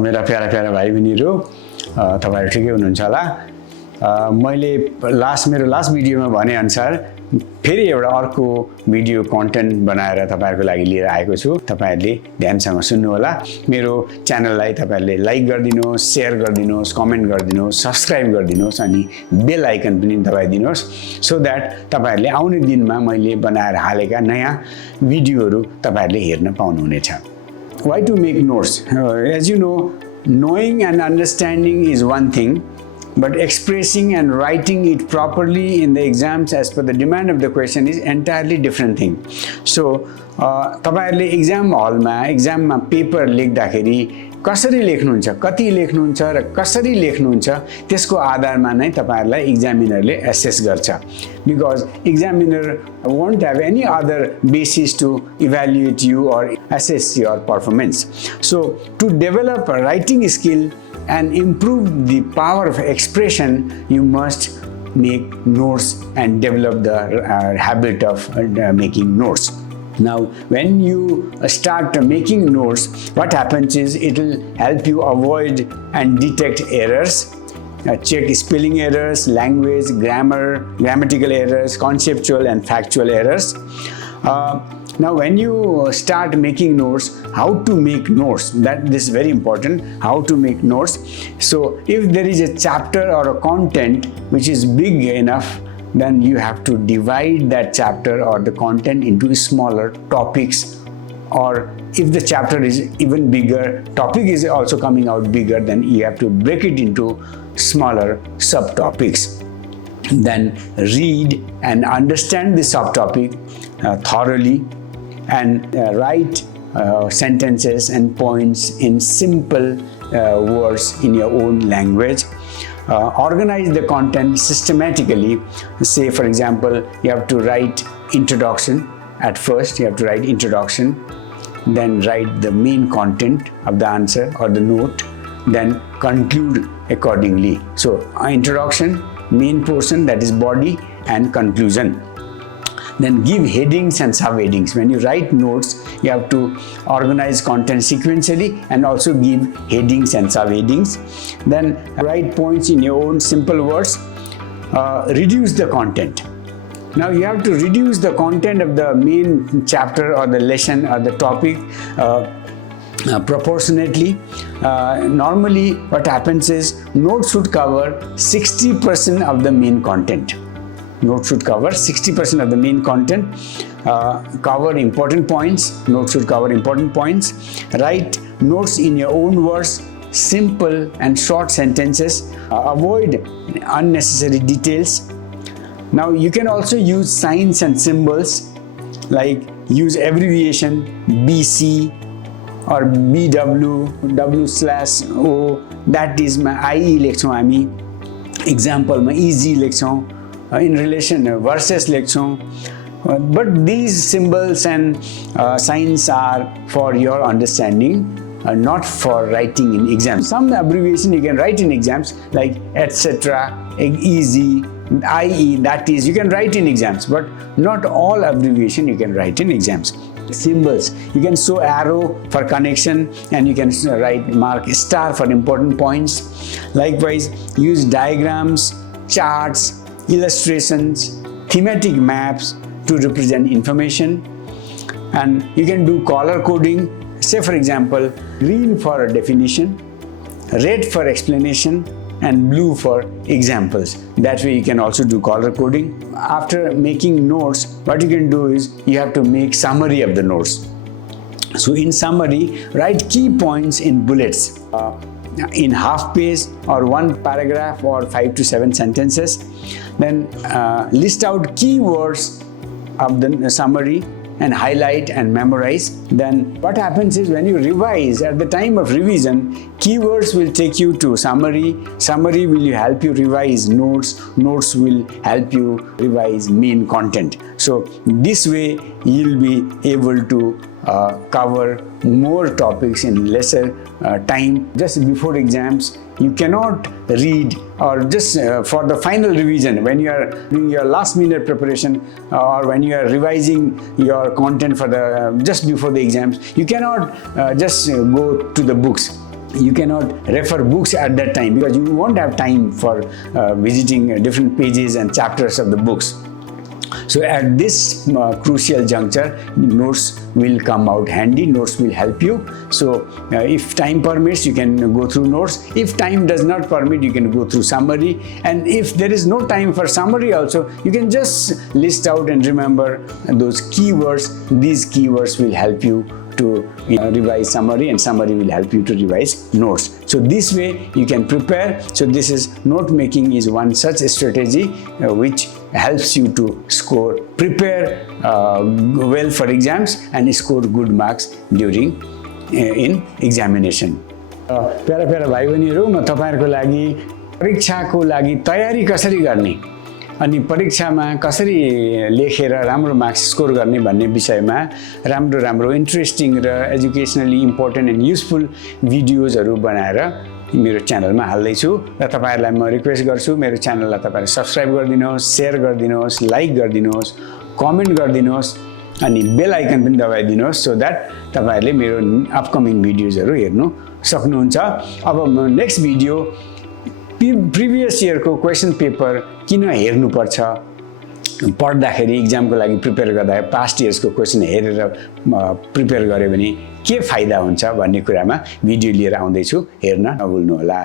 मेरा प्यारा प्यारा भाइ बहिनीहरु तपाईहरु ठिकै हुनुहुन्छ होला। मैले मेरो लास्ट भिडियोमा भने अनुसार फेरि एउटा अर्को भिडियो कन्टेन्ट बनाएर तपाईहरुको लागि लिएर आएको छु। तपाईहरुले ध्यानसँग सुन्नु होला। मेरो च्यानललाई तपाईहरुले लाइक गरिदिनुहोस्, शेयर गरिदिनुहोस्, कमेन्ट गरिदिनुहोस्, सब्स्क्राइब गरिदिनुहोस् अनि बेल आइकन पनि दबाइदिनुहोस् सो दैट तपाईहरुले आउने दिनमा मैले बनाएर हालेका नयाँ भिडियोहरु तपाईहरुले हेर्न पाउनुहुनेछ। Why to make notes? As you know, knowing and understanding is one thing, but expressing and writing it properly in the exams as per the demand of the question is entirely different thing. So, तपाईहरुले exam हलमा एक्जाममा paper लेख्दाखेरि कसरी लेख्नुहुन्छ, कति लेख्नुहुन्छ र कसरी लेख्नुहुन्छ त्यसको आधारमा नै तपाईहरुलाई एक्जामिनरले एसेस गर्छ। Because examiner won't have any other basis to evaluate you or assess your performance. So, to develop a writing skill and improve the power of expression, you must make notes and develop the habit of making notes. Now, when you start making notes, what happens is it will help you avoid and detect errors, check spelling errors, language, grammar, grammatical errors, conceptual and factual errors. Now, when you start making notes, how to make notes, this is very important, how to make notes. So, if there is a chapter or a content which is big enough, then you have to divide that chapter or the content into smaller topics. Or if the chapter is even bigger, topic is also coming out bigger, then you have to break it into smaller subtopics. Then read and understand the subtopic thoroughly and write sentences and points in simple words in your own language. Organize the content systematically. Say, for example, you have to write introduction. At first, you have to write introduction, then write the main content of the answer or the note, then conclude accordingly. So, introduction, main portion, that is body, and conclusion. Then give headings and subheadings. When you write notes, you have to organize content sequentially and also give headings and subheadings. Then write points in your own simple words. Reduce the content. Now you have to reduce the content of the main chapter or the lesson or the topic proportionately. Normally what happens is notes should cover 60% of the main content. Notes should cover 60% of the main content, cover important points, notes should cover important points, write notes in your own words, simple and short sentences, avoid unnecessary details. Now you can also use signs and symbols, like use abbreviation BC or BW, W/O, that is my IE लेख्छौं हामी, example मा easy लेख्छौं, in relation verses लेख्छौं. But these symbols and signs are for your understanding, not for writing in exams. Some abbreviation you can write in exams, like etc., easy, IE, that is, you can write in exams, but not all abbreviation you can write in exams. Symbols, you can show arrow for connection and you can mark star for important points. Likewise, use diagrams, charts, illustrations, thematic maps to represent information. And you can do color coding. Say, for example, green for a definition, red for explanation, and blue for examples. That way you can also do color coding. After making notes, what you can do is you have to make summary of the notes. So in summary, write key points in bullets, in half page or one paragraph or 5 to 7 sentences. Then list out keywords of the summary and highlight and memorize. Then what happens is when you revise, at the time of revision, keywords will take you to summary, summary will help you revise notes, notes will help you revise main content. So this way you'll be able to cover more topics in lesser time. Just before exams, you cannot read, or just for the final revision, when you are doing your last minute preparation or when you are revising your content for the just before the exams, you cannot just go to the books. you cannot refer books at that time because you won't have time for visiting different pages and chapters of the books. So at this crucial juncture, notes will come out handy. Notes will help you. So if time permits, you can go through notes. If time does not permit, you can go through summary. And if there is no time for summary also, you can just list out and remember those keywords. These keywords will help you to revise summary, and summary will help you to revise notes. So this way you can prepare. So this is note making is one such strategy which helps you to prepare well for exams and score good marks during in examination. प्यारा प्यारा भाइ बहिनीहरू, म तपाईहरुको लागि परीक्षाको लागि तयारी कसरी गर्ने अनि परीक्षामा कसरी लेखेर राम्रो मार्क्स स्कोर गर्ने भन्ने विषयमा राम्रो इन्ट्रेस्टिङ र एजुकेसनली इम्पोर्टेन्ट एन्ड युजफुल भिडियोजहरू बनाएर मेरो च्यानलमा हाल्दै छु र तपाईहरुलाई म रिक्वेस्ट गर्छु मेरो च्यानललाई तपाईहरुले सब्स्क्राइब गरिदिनुहोस्, शेयर गरिदिनुहोस्, लाइक गरिदिनुहोस्, कमेन्ट गरिदिनुहोस् अनि बेल आइकन पनि दबाइदिनुहोस् सो दैट तपाईहरुले मेरो अपकमिङ भिडियोजहरू हेर्नु सक्नुहुन्छ। अब नेक्स्ट भिडियो प्रिभियस इयरको क्वेशन पेपर किन हेर्नुपर्छ, पढ्दाखेरि एक्जामको लागि प्रिपेयर गर्दा पास्ट इयर्सको क्वेशन हेरेर प्रिपेयर गर्यो भने के फाइदा हुन्छ भन्ने कुरामा भिडियो लिएर आउँदैछु, हेर्न नभुल्नुहोला।